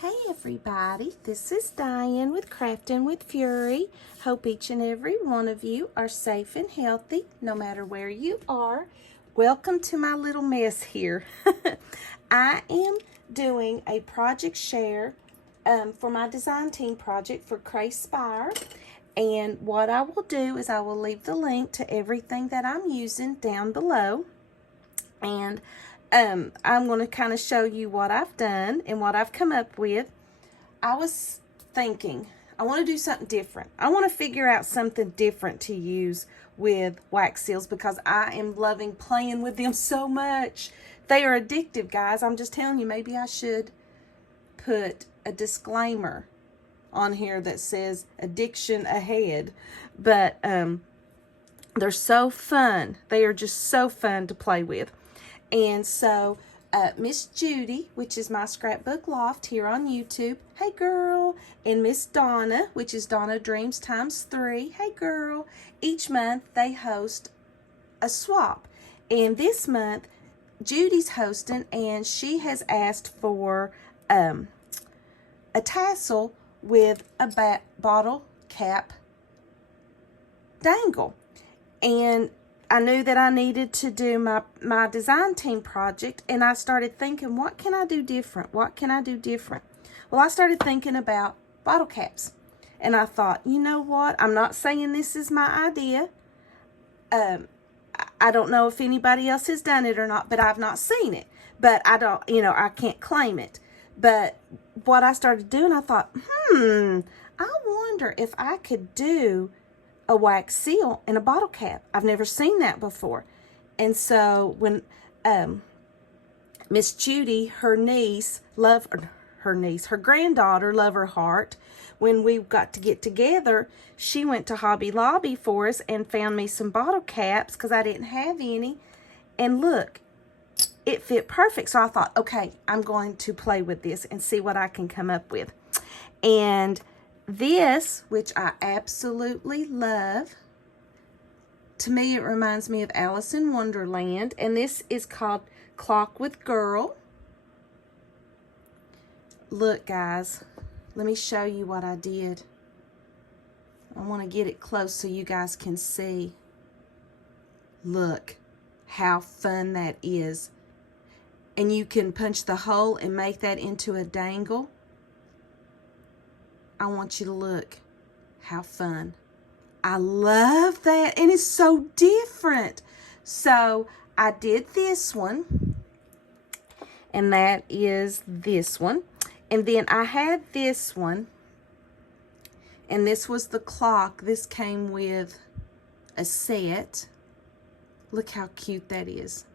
Hey everybody, this is Diane with Crafting with Fury. Hope each and every one of you are safe and healthy, no matter where you are. Welcome to my little mess here. I am doing a project share for my design team project for Craspire. And what I will do is I will leave the link to everything that I'm using down below. And I'm going to kind of show you what I've done and what I've come up with. I was thinking, I want to do something different. I want to figure out something different to use with wax seals because I am loving playing with them so much. They are addictive, guys. I'm just telling you, maybe I should put a disclaimer on here that says addiction ahead. But they're so fun. They are just so fun to play with. And so Miss Judy, which is my scrapbook loft here on YouTube, hey girl, and Miss Donna, which is Donna Dreams ×3, hey girl, each month they host a swap. And this month Judy's hosting, and she has asked for a tassel with a bottle cap dangle. And I knew that I needed to do my design team project, and I started thinking, what can I do different? What can I do different? Well, I started thinking about bottle caps, and I thought, you know what? I'm not saying this is my idea. I don't know if anybody else has done it or not, but I've not seen it. But I don't, I can't claim it. But what I started doing, I thought, I wonder if I could do a wax seal in a bottle cap. I've never seen that before. And so when Miss Judy, her granddaughter, love her heart, when we got to get together, she went to Hobby Lobby for us and found me some bottle caps because I didn't have any. And look, it fit perfect. So I thought, okay, I'm going to play with this and see what I can come up with. And this, which I absolutely love, to me it reminds me of Alice in Wonderland, and this is called Clockwork Girl. Look, guys, let me show you what I did. I want to get it close so you guys can see. Look how fun that is. And you can punch the hole and make that into a dangle. I want you to look how fun. I love that, and it's so different. So I did this one, and that is this one. And then I had this one, and this was the clock. This came with a set. Look how cute that is.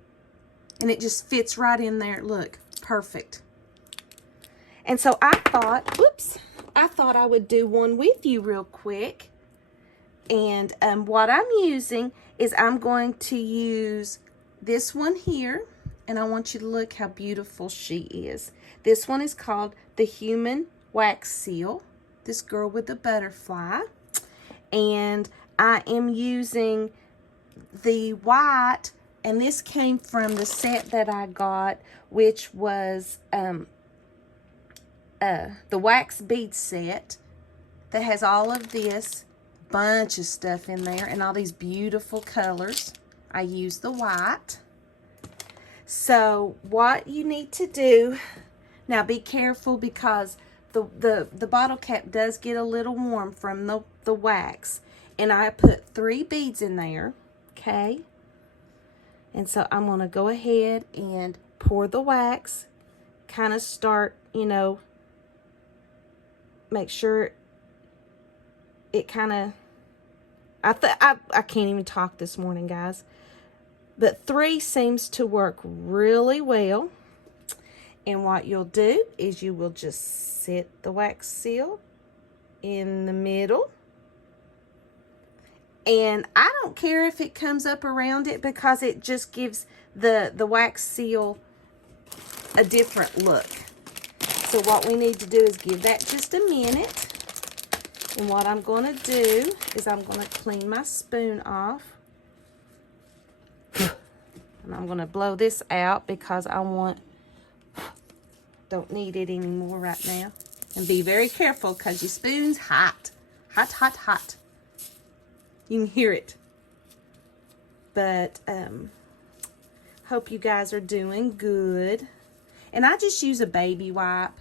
And it just fits right in there. Look, perfect. And so I thought, I thought I would do one with you real quick. And what I'm using is I'm going to use this one here. And I want you to look how beautiful she is. This one is called the Human Wax Seal. This girl with the butterfly. And I am using the white. And this came from the set that I got, which was the wax bead set that has all of this bunch of stuff in there and all these beautiful colors. I use the white. So what you need to do, now be careful because the bottle cap does get a little warm from the wax. And I put 3 beads in there, okay? And so I'm going to go ahead and pour the wax, kind of start, make sure it kind of, I can't even talk this morning, guys. But 3 seems to work really well. And what you'll do is you will just set the wax seal in the middle. And I don't care if it comes up around it because it just gives the wax seal a different look. So what we need to do is give that just a minute. And what I'm going to do is I'm going to clean my spoon off. And I'm going to blow this out because I want Don't need it anymore right now. And be very careful because your spoon's hot. Hot, hot, hot. You can hear it. But hope you guys are doing good. And I just use a baby wipe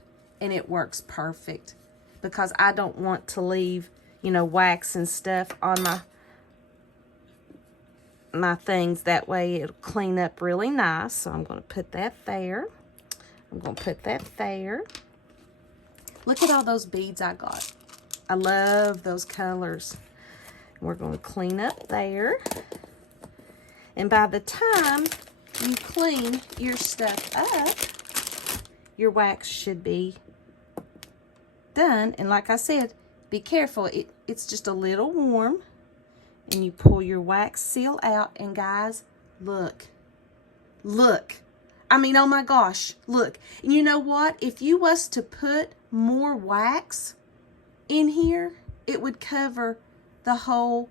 and it works perfect because I don't want to leave, you know, wax and stuff on my things. That way it'll clean up really nice. So I'm going to put that there. I'm going to put that there. Look at all those beads I got. I love those colors. We're going to clean up there. And by the time you clean your stuff up, your wax should be done. And like I said, be careful. It's just a little warm. And you pull your wax seal out. And guys, look. Look. I mean, oh my gosh, look. And you know what? If you was to put more wax in here, it would cover the whole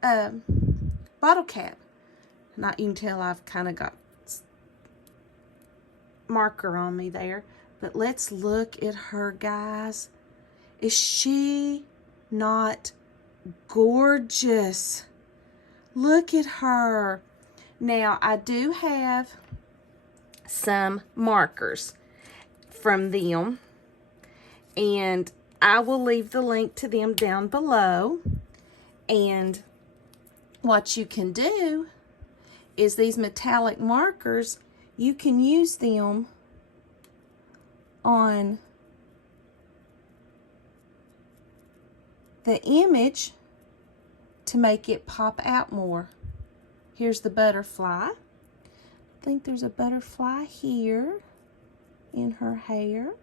bottle cap. Now you can tell I've kind of got marker on me there. But let's look at her, guys. Is she not gorgeous? Look at her. Now, I do have some markers from them, and I will leave the link to them down below. And what you can do is these metallic markers, you can use them on the image to make it pop out more. Here's the butterfly. I think there's a butterfly here in her hair.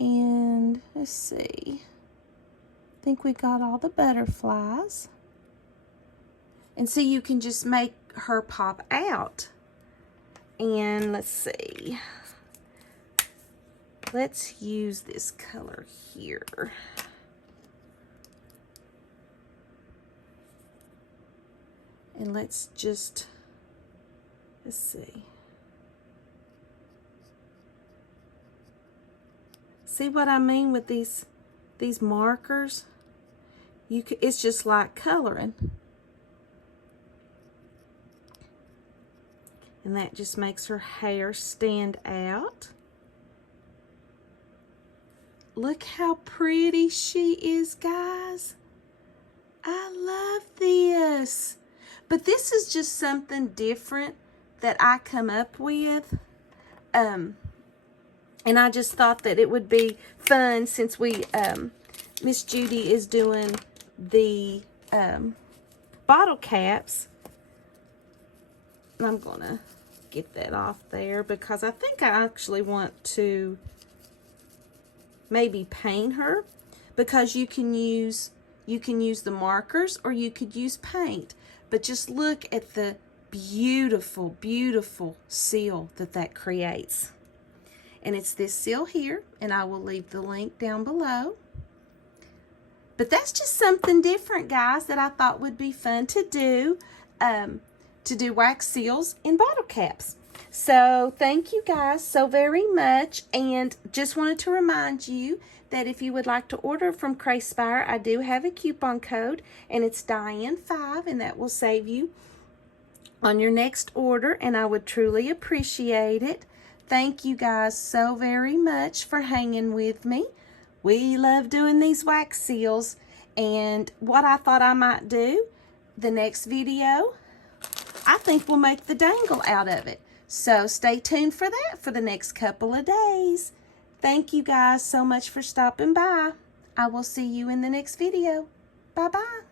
And let's see. I think we got all the butterflies. And see, you can just make her pop out. And let's see. Let's use this color here. And let's see. See what I mean with these markers? It's just like coloring. And that just makes her hair stand out. Look how pretty she is, guys. I love this. But this is just something different that I come up with. And I just thought that it would be fun since Miss Judy is doing the bottle caps. And I'm going to get that off there because I think I actually want to maybe paint her, because you can use the markers or you could use paint. But just look at the beautiful, beautiful seal that creates. And it's this seal here, and I will leave the link down below. But that's just something different, guys, that I thought would be fun to do wax seals in bottle caps. So thank you guys so very much, and just wanted to remind you that if you would like to order from Craspire, I do have a coupon code, and it's Diane5, and that will save you on your next order, and I would truly appreciate it. Thank you guys so very much for hanging with me. We love doing these wax seals, and what I thought I might do, the next video, I think we'll make the dangle out of it. So stay tuned for that for the next couple of days. Thank you guys so much for stopping by. I will see you in the next video. Bye-bye.